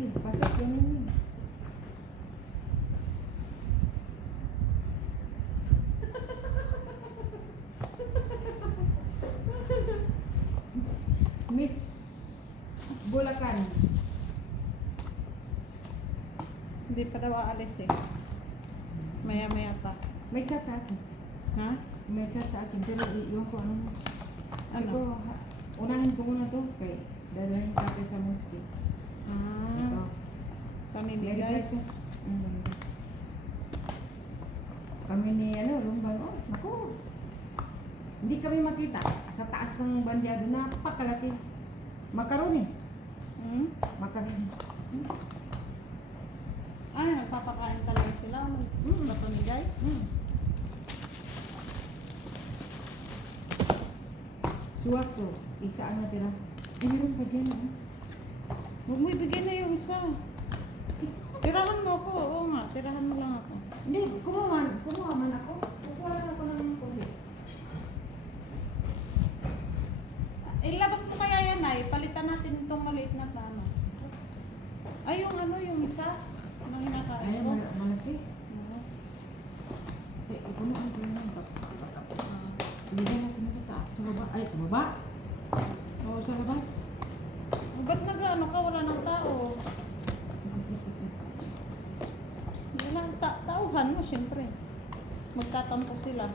Sige, pasok yun yun. Miss Bulacan. Hindi pa daw aalis eh. Maya-maya pa. May chat sa akin. Ha? May chat sa akin. Pero iyon ko ano. Ano? Ito, unahin ko muna to. Kay dalahin natin sa mosque. Ito. Ah, pamimigay. Bigay siya. Kami ni ano, Lumban. Oh, ako. Hindi kami makita. Sa taas ng bandyado, napakalaki. Makaroni. Hmm? Makaroni. Ay, nagpapakain talaga sila. Nagpapamigay. Suwak to. Isa ang natira. Eh, meron pa dyan. Huwag mo ibigay na yung isa. Tirahan mo ako. Oo nga, tirahan mo lang ako. Hindi, kumuha man ako. Kukuha lang ako ng kundi. Ilabas mo kaya yan ay. Palitan natin itong maliit na tano. Ay, yung ano, yung isa. Anong hinakain Ay, ko? malaki. Oo. Eh, puno ang ganyan. Ah. Ibigay natin ito sa baba. Ay, sa baba. Oo, sa labas. Ba't nag-ano ka? Wala ng tao. Wala ang tauhan mo, syempre. Magtatampo sila.